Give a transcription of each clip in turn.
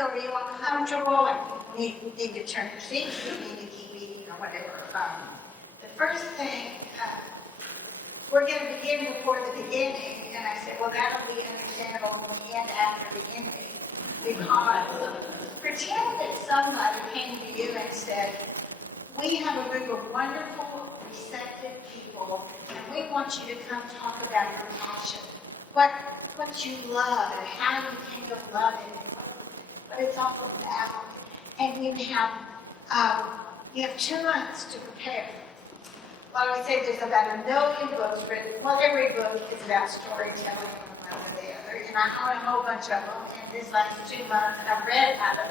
so are you uncomfortable and you need to turn your seat, you need to keep eating or whatever. The first thing, we're going to begin before the beginning, and I said, well, that'll be understandable when we end after the beginning. Because pretend that somebody came to you and said, we have a group of wonderful, receptive people, and we want you to come talk about your passion. What you love and how you can love it, what it's all about. And you have 2 months to prepare. Well, I say there's about 1 million books written. Well, every book is about storytelling one way or the other, and I own a whole bunch of them. And this last 2 months, I've read out of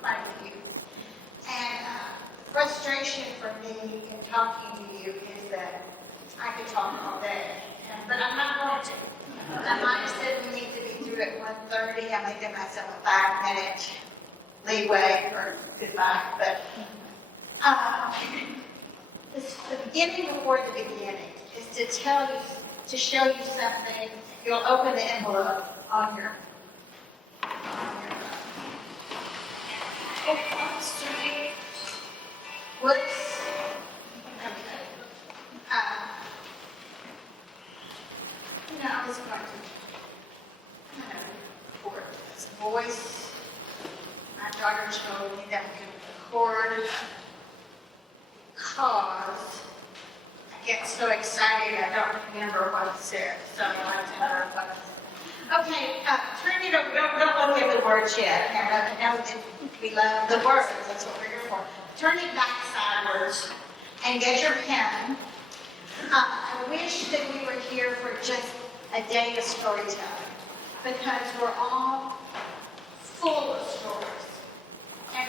quite a few. And frustration for me in talking to you is that I could talk all day, but I'm not going to. I might have said we need to be through at 1:30. I'm making myself a 5-minute leeway for goodbye, but the beginning before the beginning is to tell you, to show you something. You'll open the envelope on your whoops. I was going to record this voice. My daughter told me that we could record because I get so excited I don't remember what it said. So I remember what it said. Okay, turn it over. Don't look at the words yet. I know that we love the words. That's what we're here for. Turn it back sideways and get your pen. I wish that we were here for just a day of storytelling because we're all full of stories. And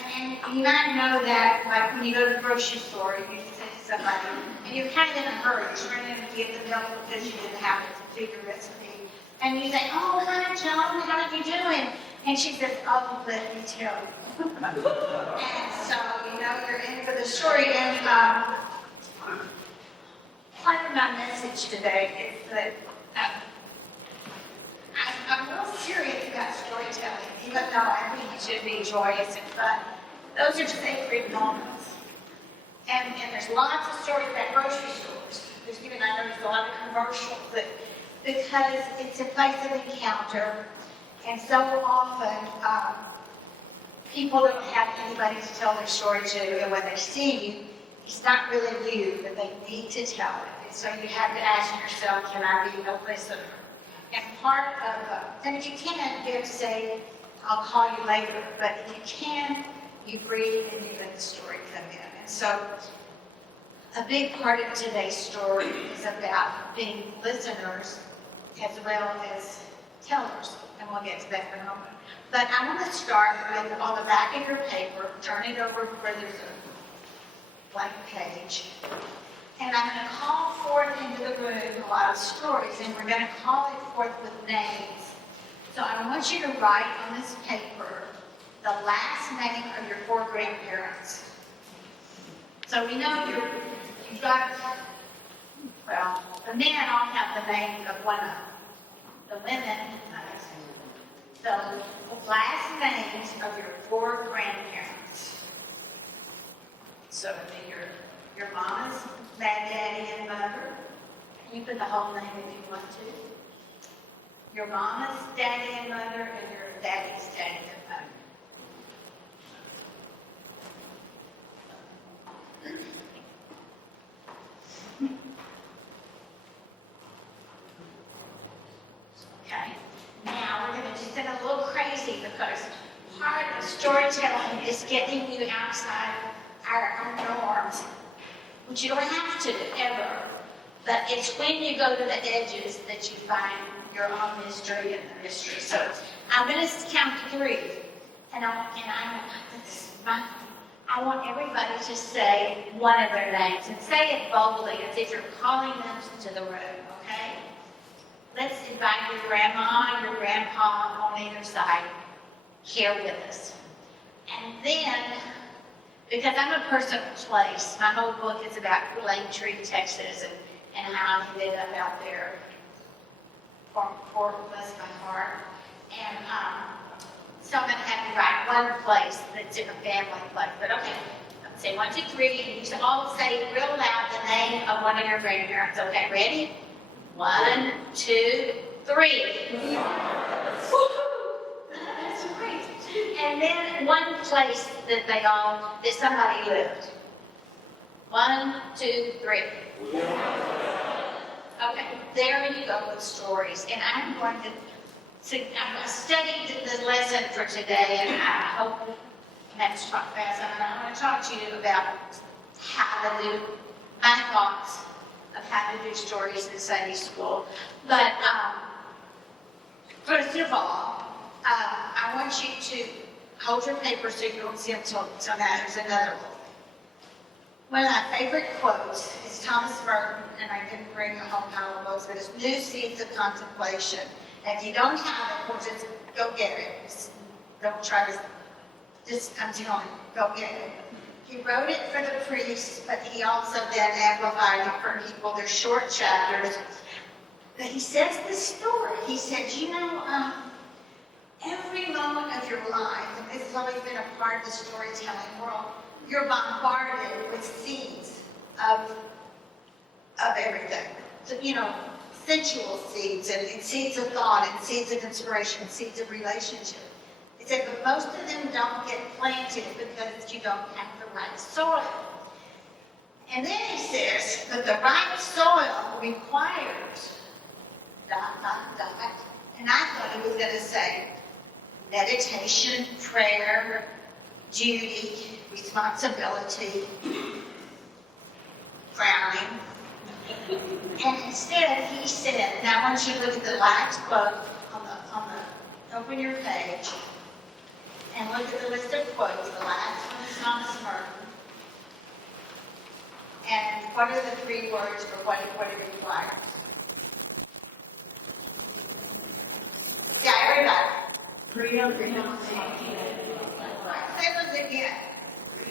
you might know that, like when you go to the grocery store, you say to somebody, and you're kind of in a hurry, you're running to get the milk because you didn't have to do your recipe. And you say, oh, hi, Joan, how are you doing? And she says, oh, let me tell you. And so, you're in for the story. And part of my message today is that I'm real serious about storytelling, even though I think it should be joyous and fun. Those are sacred moments. And there's lots of stories about grocery stores. I know there's a lot of commercials because it's a place of encounter. And so often, people don't have anybody to tell their story to, and when they see you, it's not really you, but they need to tell it. And so you have to ask yourself, can I be a listener? And part of, and if you can't, you have to say, I'll call you later. But if you can, you breathe and you let the story come in. And so a big part of today's story is about being listeners as well as tellers. And we'll get to that in a moment. But I want to start with, on the back of your paper, turn it over where there's a blank page. And I'm going to call forth into the room a lot of stories, and we're going to call it forth with names. So I want you to write on this paper the last name of your 4 grandparents. So we know you've got, well, the men all have the name of one of them. The women, so the last names of your 4 grandparents. So it'd be your mama's daddy, and mother. You put the whole name if you want to. Your mama's daddy and mother, and your daddy's daddy and mother. Okay. Now we're going to just get a little crazy because part of storytelling is getting you outside our norms. Which you don't have to ever, but it's when you go to the edges that you find your own mystery and the mystery. So I'm going to count to 3, and I want everybody to say one of their names and say it boldly as if you're calling them to the room. Okay? Let's invite your grandma and your grandpa on either side here with us, and then. Because I'm a person of place. My whole book is about Langtree, Texas, and how I ended up out there for bless my heart. And So I'm gonna have you write one place that's in a family place, but okay. I'm gonna say 1, 2, 3, and you should all say real loud the name of one of your grandparents. Okay, ready? 1, 2, 3. That's great. And then one place that that somebody lived. 1, 2, 3. Okay, there you go with stories. And I'm going to I studied the lesson for today, and I hope next talk fast. I'm going to talk to you about how to do my thoughts of how to do stories in Sunday school. But first of all, I want you to hold your paper so you don't see them till now. There's another one. One of my favorite quotes is Thomas Merton, and I didn't bring a whole pile of books, but it's New Seeds of Contemplation. And if you don't have it, well, just go get it. Just don't try to, I'm telling you, go get it. He wrote it for the priests, but he also then amplified it for people. They're short chapters. But he says this story. He said, every moment of your life, and this has always been a part of the storytelling world, you're bombarded with seeds of everything. So, sensual seeds and seeds of thought and seeds of inspiration, seeds of relationship. He said, but most of them don't get planted because you don't have the right soil. And then he says, but the right soil requires ... And I thought he was going to say meditation, prayer, duty, responsibility, frowning. And instead, he said, now I want you to look at the last quote open your page, and look at the list of quotes. The last one is Thomas Merton. And what are the 3 words for what it requires? Yeah, everybody. Freedom. Say those again.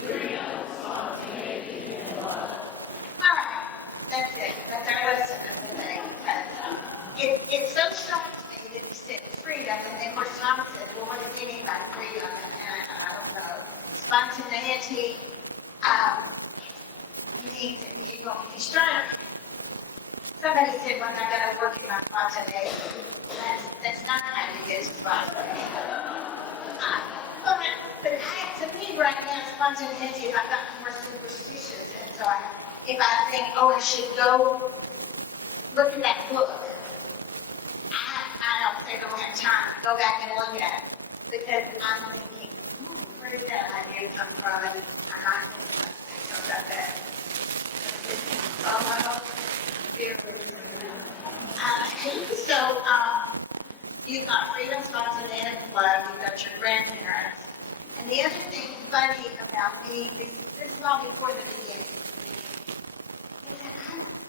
Freedom, spontaneity, and love. All right, that's it. That's our lesson of the day. It so strikes me that he said freedom, and then where Thomas said, well, what does he mean by freedom? And I don't know. Spontaneity means that you start. Somebody said, well, I got to work in my spontaneity. That's not how you get spontaneity. But to me right now, spontaneity, I've gotten more superstitious, and so if I think, I should go look at that book, I don't think I don't have time to go back and look at it, because I'm thinking, where did that idea come from? And I'm not thinking about that. So, you've got freedom, spontaneity, love, you've got your grandparents. And the other thing funny about me, this is all before the beginning, is that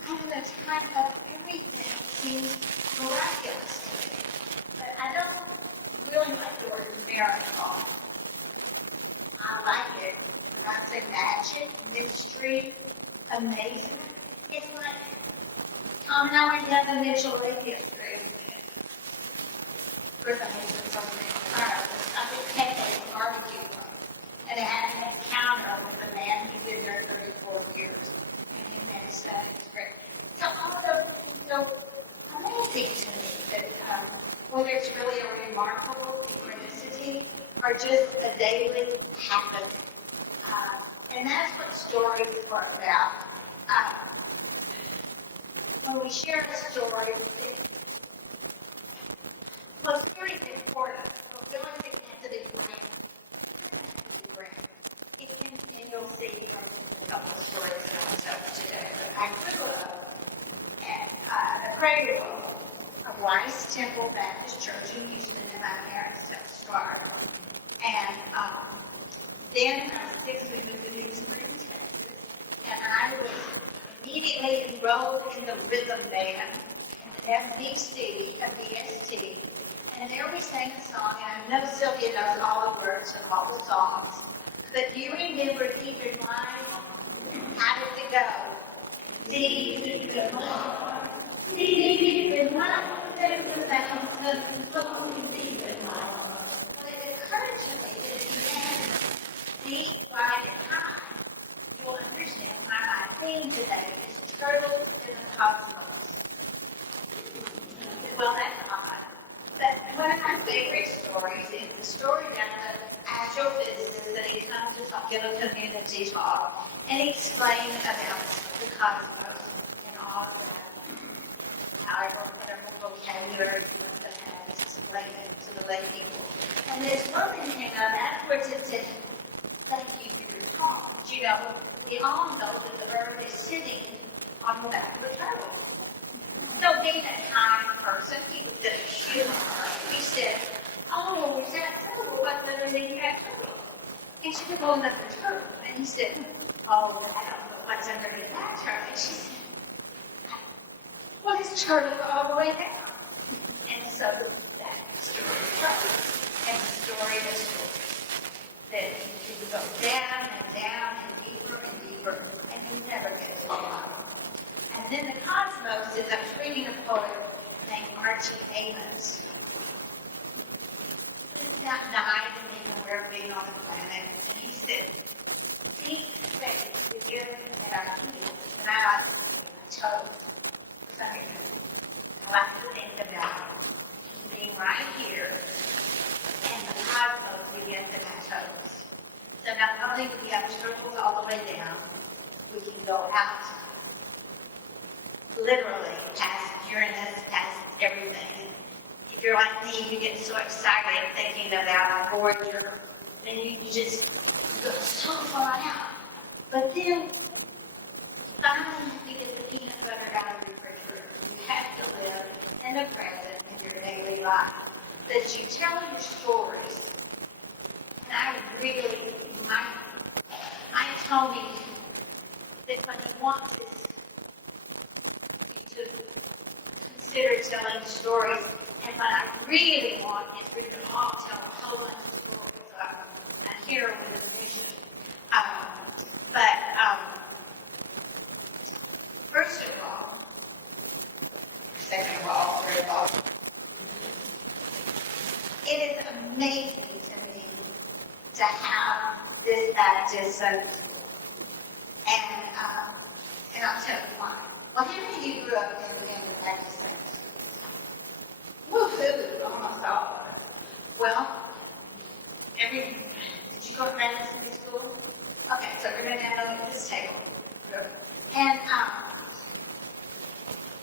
I'm in a time of everything seems miraculous to me. But I don't really like the word miracle. I like it. When I say magic, mystery, amazing, it's like Tom and I went down the Mitchell Lake yesterday. First I mentioned something. I think Pepe's barbecue place. And I had an encounter with a man who'd been there 34 years. And he made a study. It was great. So all of those things so amazing to me that whether it's really a remarkable synchronicity or just a daily happening. And that's what stories are about. When we share a story, well, story is important, but we don't think it has to be grand. It doesn't have to be grand. It can, and you'll see from a couple of stories that I'll tell you today. But I grew up at the cradle of Rice Temple Baptist Church in Houston, and my parents started. And then when I was 6, we moved to New Springs, Texas, and I was immediately enrolled in the rhythm band, FBC, a BST, and there we sang a song, and I know Sylvia knows all the words of all the songs, but do you remember Deep in Line? How did it go? Deep in Line, deep in Line, there was that deep in Line. Well, it occurred theme today is turtles in the cosmos. Well, that's odd. But one of my favorite stories is the story that the astrophysicist that he comes to talk, give a community talk, and he explains about the cosmos and all of that. However, whatever vocabulary he must have had to explain it to the lay people. And this woman came up afterwards and said, "Thank you for your talk. You know, we all know that the earth is sitting on the back of a turtle." So being a kind person, he was going to humor her. He said, "Oh, is that turtle? What's underneath that turtle?" And she said, "Well, another turtle." And he said, "Oh, I don't know what's underneath that turtle." And she said, "Well, this turtle all the way down." And so that story is turtle. And the story is story. That you go down and down and deeper, and you never get to the bottom. And then the cosmos is, I was reading a poet named Archie Amos. This guy died and even aware of being on the planet. And he said, "Deep space begins at our heels, and I like to see my toes." For some reason, I like to think about being right here, and the cosmos begins at my toes. So not only do we have circles all the way down, we can go out literally past Uranus, past everything. If you're like me, you get so excited thinking about Voyager, then you just go so far out. But then, finally, you get the peanut butter out of the refrigerator. You have to live in the present in your daily life. That you tell your stories. And I really, my Tony, that when he wants his to consider telling stories, and what I really want is for you to all tell a whole bunch of stories. I'm here with a mission. First of all, second of all, third of all, it is amazing to me to have this baptism, and I'll tell you why. Well, how many of you grew up in the Baptist Saints? Woohoo! Almost all of us. Well, did you go to Baptist Sunday school? Okay, so we're going to have at this table. And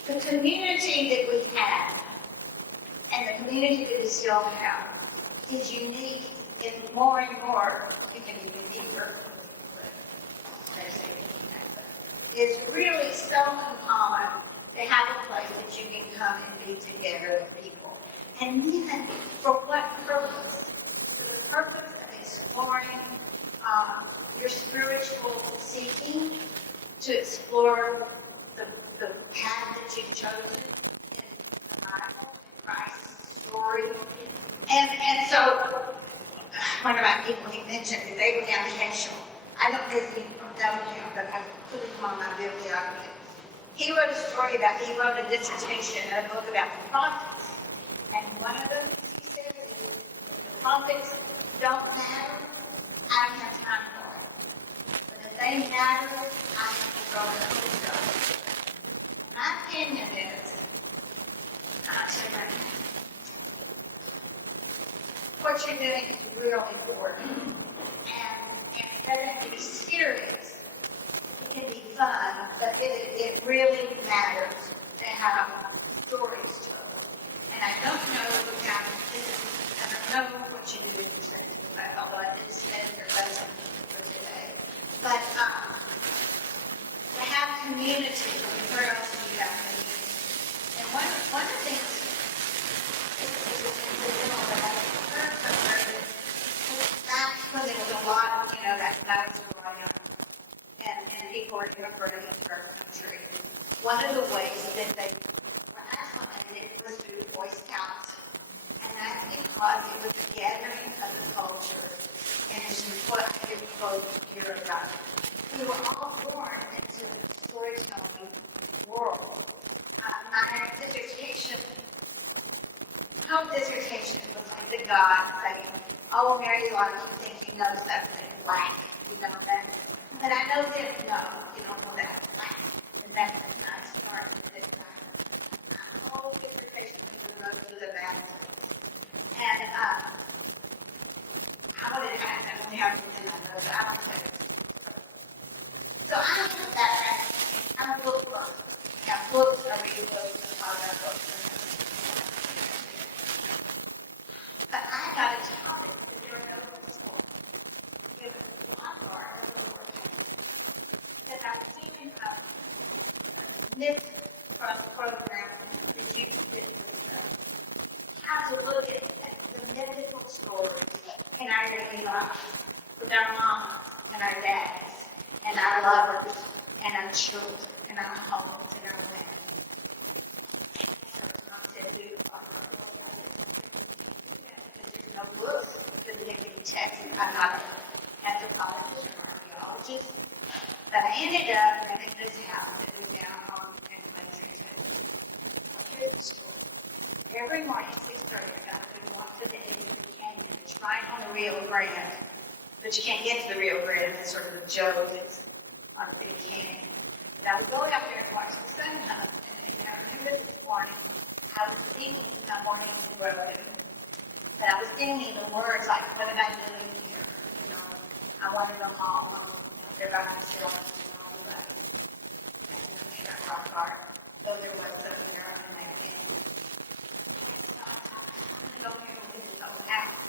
the community that we have, and the community that we still have, is unique, and more and more, you can even deeper. It's really so uncommon to have a place that you can come and be together with people. And then, for what purpose? For the purpose of exploring your spiritual seeking, to explore the path that you've chosen in the Bible, Christ's story. And so, one of my people, he mentioned that they were navigational. I don't know if you know him, but I put him on my bibliography. He wrote he wrote a dissertation, a book about the prophets. And one of the things he said is, the prophets don't matter, I don't have time for it. But if they matter, I have to throw in the whole stuff. My opinion is, what you're doing is real important. And instead of being serious, it can be fun, but it really matters to have stories told. And I don't know I don't know what you do in your study, although I did study your lesson for today. But to have community, where else do you have community? And one of the things back when there was a lot, that was growing up, and people were immigrating to our country. One of the ways that they were acclimated was through Boy Scouts. And that's because it was a gathering of the culture. And it's what you both hear about. We were all born into a storytelling world. My dissertation was like the God saying, "Oh, Mary Lott, you think you know something black, you know that." But I know that, no, you don't know that black. books, I read books, I talk about books. But I got a topic that there were no books for. It was one part of the work that I was doing this from the program that you did how to look at the mythical stories in our daily life with our moms and our dads and our lovers and our children and our homes and our land. So I said, do there's no books, there's any text. I'm not an anthropologist or archaeologist, but I ended up renting this house that was down on Lexington. Here's the story. Every morning at 6:30, I got up and walked to the edge of the canyon. It's right on the Rio Grande, but you can't get to the Rio Grande. It's sort of the joke that's on the big canyon. But I would go out there and watch the sun come up. And I remember this morning, I was thinking, my morning was broken, but I was thinking the words like, what am I doing here? You know, I want to go home. They're by myself, you know, all the way. And I rock hard, though there was something there on that canyon. Go here and look at this old house.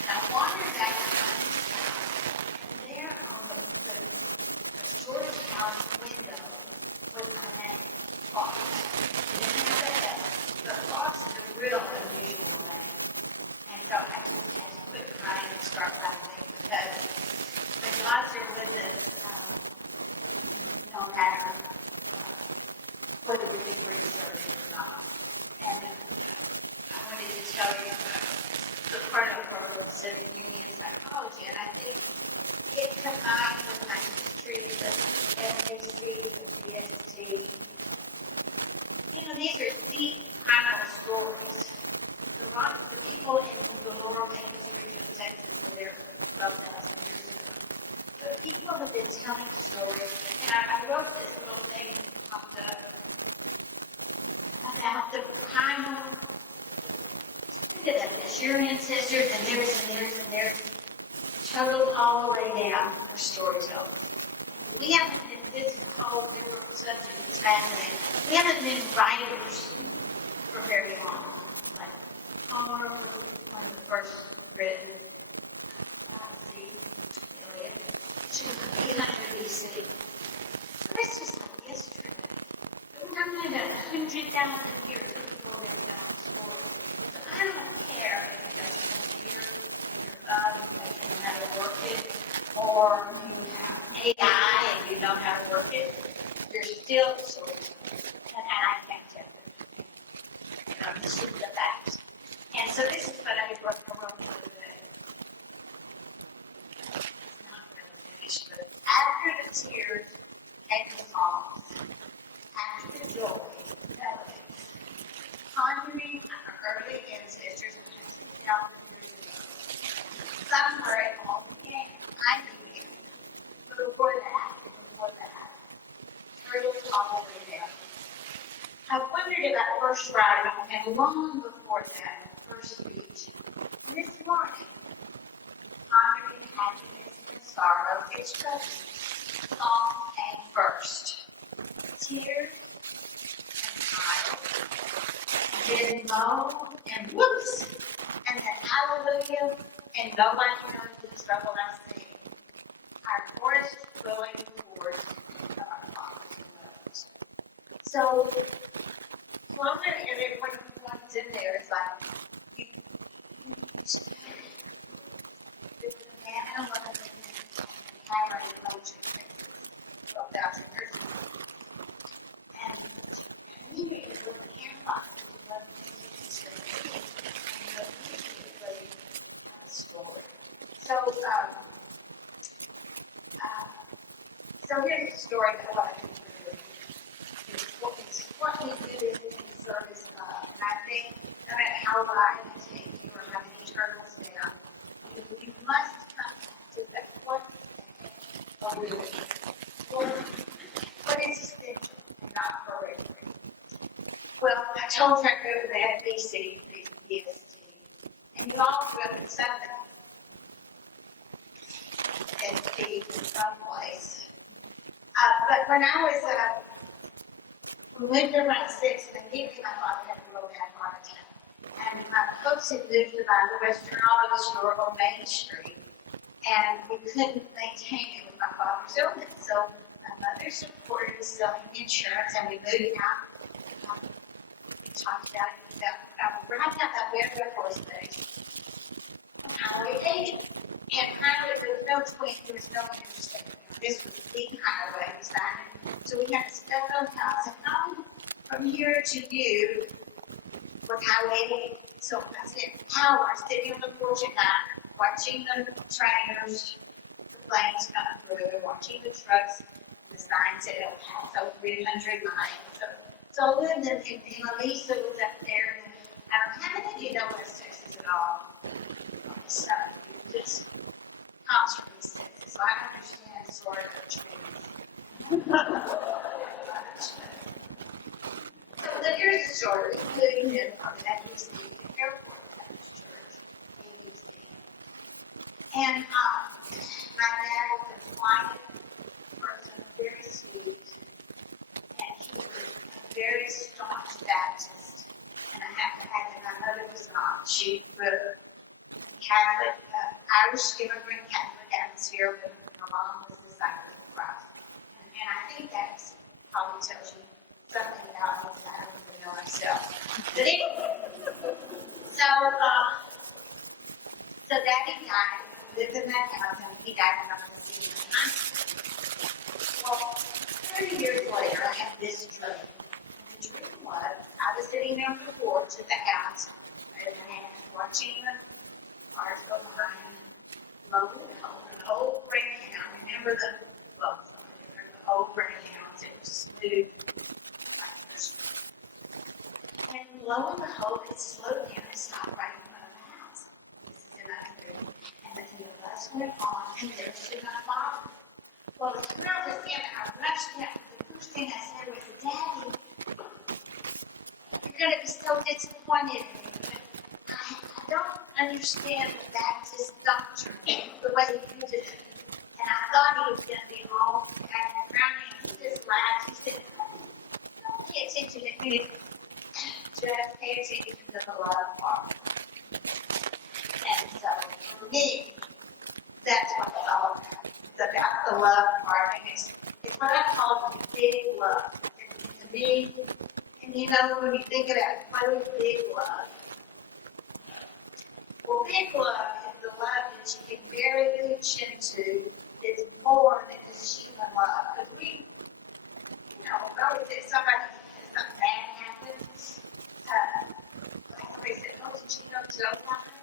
And I wandered back behind this house, and there on the storage house window was my name, Fox. And then I said, but Fox is a real unusual name. And so I just had to quit crying and start laughing because the gods are with us no matter whether we think we're deserving or not. And I wanted to tell you the part of our civic union psychology, and I think it combines with my history, the FAC, the PST. You know, these are deep primal stories. The people in the lower Pecos region of Texas were there 12,000 years ago. The people have been telling stories, and I wrote this little thing that popped up about the primal. Look at that, there's your ancestors, and there's, totaled all the way down for storytelling. We haven't been, this whole different subject is fascinating. We haven't been writers for very long. Like Homer was one of the first written, Iliad, 800 BC. So that's just like yesterday. But we're talking about 100,000 years of people that have done stories. So I don't care if you got a computer and your thumb, you know how to work it, or you have AI and you know how to work it. You're still a storyteller. And I can't tell you. This is the facts. And so this is what I wrote for today. It's not really finished, but after the tears came the songs, after the joy, melodies, pondering our early ancestors 6,000 years ago. Somewhere it all began. I knew it. But before that, turtles all the way down. I wondered about first writing, and long before that, first speech. And this morning, pondering happiness and sorrow, it's just song came first. Tears and smiles, then moan and whoops, and then hallelujah, and nobody knows the trouble I see. Our forest going towards our fathers and mothers. So, slowly, everyone's in there. It's like, you there's a man and a woman in Cameron, Texas, 12,000 years ago. And immediately with the campfire, we love music and immediately have a story. So here's the story that what I think we're doing. What we do is in service of. And I think no matter how wide it takes you or how many turtles there, you must come to that what are we doing? What is essential and not periphery? Well, I told you I grew up in the FBC, the EST, and you all grew up in Southern ST in some place. But when I We moved there when I was 6, and immediately my father had a real bad heart attack. And my folks had moved to buy the Western Auto Store on Main Street, and we couldn't maintain it with my father's illness. So my mother supported us selling insurance, and we moved out. We talked about it, right out that Air Force Base on Highway 80. And highway, there was no twin, there was no interstate. This was the highway design. So we had to step on house and come from here to you with highway 80. So I spent hours sitting on the porch at night, watching the trainers, the planes come through, watching the trucks. The sign said it'll pass over 300 miles. So I lived in Elisa was up there. And I don't have any of you know West Texas at all. So just comes from East Texas. So I understand sort of trees. So here's the story. We moved in from the FUC Airport Baptist Church, AUC. And my dad was a quiet person, very sweet, and he was a very staunch Baptist. And I have to add that my mother was not. She grew up Catholic, Irish immigrant Catholic atmosphere, but her mom was the disciple of Christ. And I think that probably tells you something about me that I don't even know myself. But anyway, so Daddy died. We lived in that house, and he died when I was a senior in high school. Well, 30 years later, I had this dream. And the dream was, I was sitting there on the porch at the house, and I was watching the cars go behind, low and an old Greyhound. Remember the old Greyhounds? It was smooth. And lo and behold, it slowed down and stopped right in front of the house. This is in my room. And the bus went on, and there stood my father. Well, as soon as I said I rushed out. The first thing I said was, Daddy, you're going to be so disappointed in me. I don't understand the Baptist doctrine, the way you did it. And I thought he was going to be all around me. He just laughed. He said, don't pay attention to me. Just pay attention to the love part. And so, for me, that's what it's all about. It's about the love part. And it's what I call the big love. And to me, and you know, when you think about what is big love, well, big love is the love that you can very reach into. It's more than just human love. Because we, you know, always say something bad happens. Like somebody said, oh, did you know Joe died?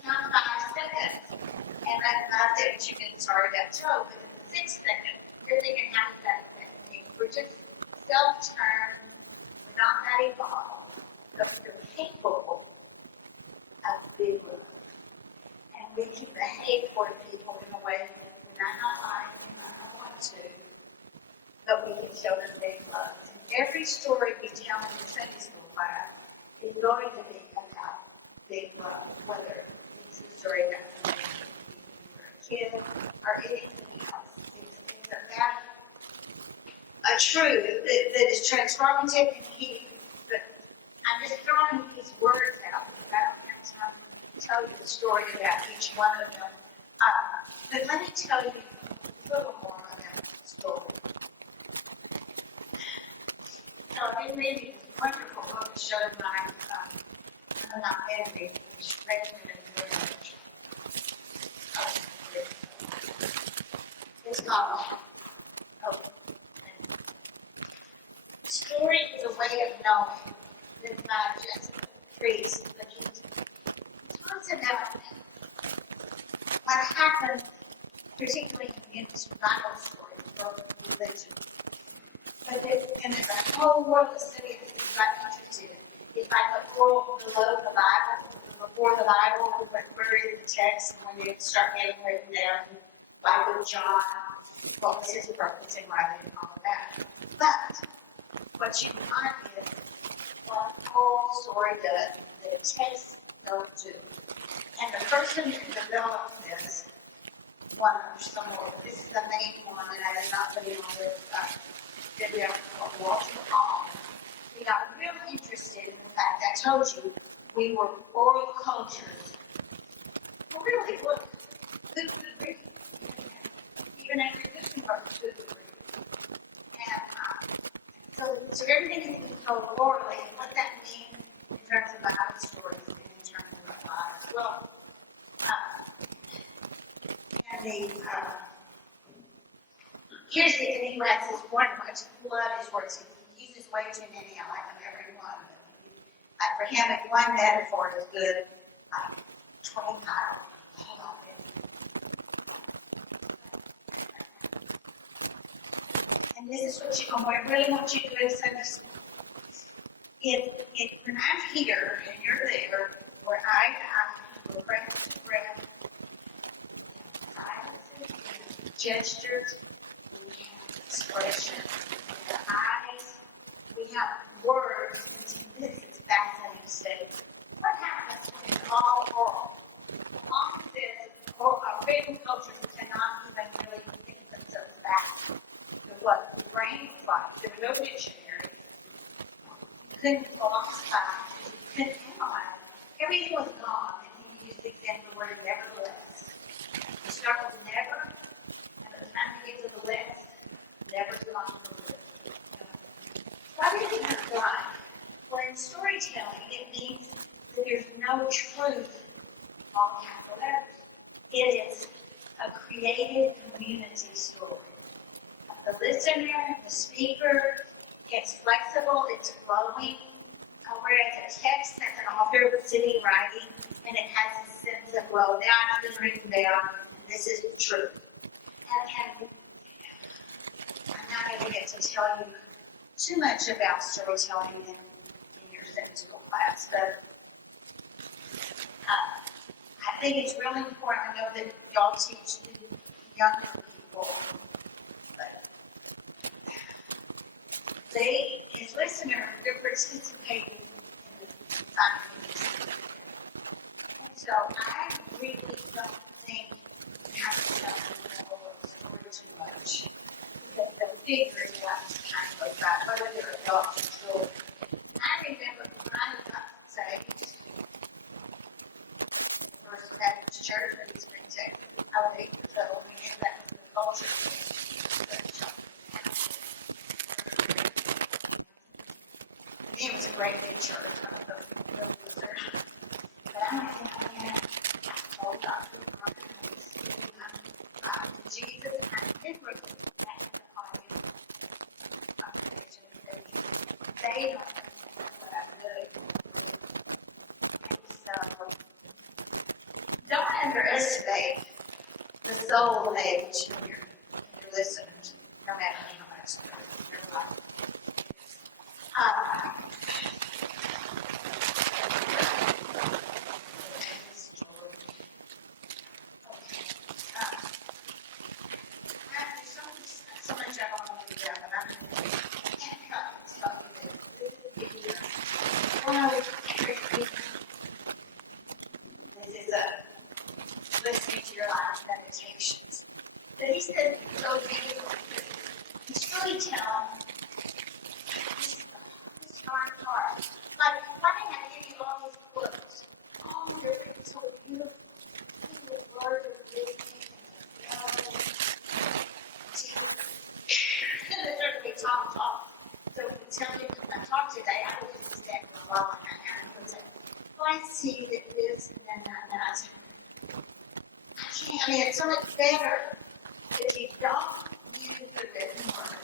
Not 5 seconds. And that's not that you can sorry about Joe, but in the 6th second, you're thinking, how did that affect me? We're just self-turned. We're not that evolved. But we're capable of big love. And we can behave toward people in a way that we might not like, we might not want to, but we can show them big love. And every story we tell in the Sunday school class is going to be about big love, whether it's a story about somebody for a kid or anything else. It's about a truth that is transformative and healing. But I'm just throwing these words out because I don't have time to tell you the story about each one of them. But let me tell you a little more about the story. So I've been reading this wonderful book that showed my, not Henry, it's Redmond and Village. It's called Hope. Story is a way of knowing. It's not just priest, but he talks about what happened, particularly in this Bible story of religion. But and there's a whole world of study that he's not interested in. It's like the world below the Bible, before the Bible, but where is the text, and when you start getting written down, Bible John, what was his purpose in writing and all of that. But what you find is what the whole story does, the text don't do. And the person who developed this, one of some more, this is the main one, and I did not put it on the bibliography called Walter Hall. interested in the fact I told you we were oral cultures. Well, really, look, who would agree? Even after cooking books, who would agree? So everything is being told orally, and what that means in terms of Bible stories and in terms of our lives. Well, here's the thing, he writes this one much, love his words. He uses way too many, I like them every one. But for him, if one metaphor is good, like 25, hold on a minute. And this is what I really want you to do in Sunday school. When I'm here and you're there, where eye to eye, breath to breath, silences, gestures, we have expression, the eyes, we have words, and this is fascinating stuff. What happens when it's all oral? Long as it's written cultures cannot even really think themselves back to what the brain was like. There were no dictionaries. You couldn't philosophize. You couldn't analyze. Everything was gone, and he used the example word nevertheless. You start with never, and by the time you get to the less, never's gone for good. Why do you have life? Well, in storytelling, it means that there's no truth, all capital letters. It is a creative community story. The listener, the speaker, it's flexible, it's flowing, whereas a text has an author sitting writing, and it has a sense of, well, now it's been written down, and this is the truth. And I'm not going to get to tell you too much about storytelling in your Sunday school class, but I think it's really important. I know that y'all teach the younger people, but they, as listeners, they're participating in the science. And so I really don't think you have to tell them the whole story too much, because they'll figure it out as time goes by, whether they're adults or children. I remember when I got saved, First Baptist Church in Spring, Texas. I was 8 years old, and that was the culture. It was a great big church. I was a really good church. But I went in and told Dr. I'm Jesus, and I did look at the audience. They don't know what I'm doing. And so, don't underestimate the soul age of your listeners, no matter how much they're life. So much I don't want to do that, but I'm going to handcuff and tell you that this is this is a listening to your life meditations. But he said, so beautiful. In storytelling, this is the hard part. Like, why didn't I give you all these books? Oh, they're written so beautiful. The words are living and the and the we talk. So we tell you, when I talk today, I will just stand for a while and I would say, well, I see that this and that and that. I mean, it's so much better if you don't use the written word.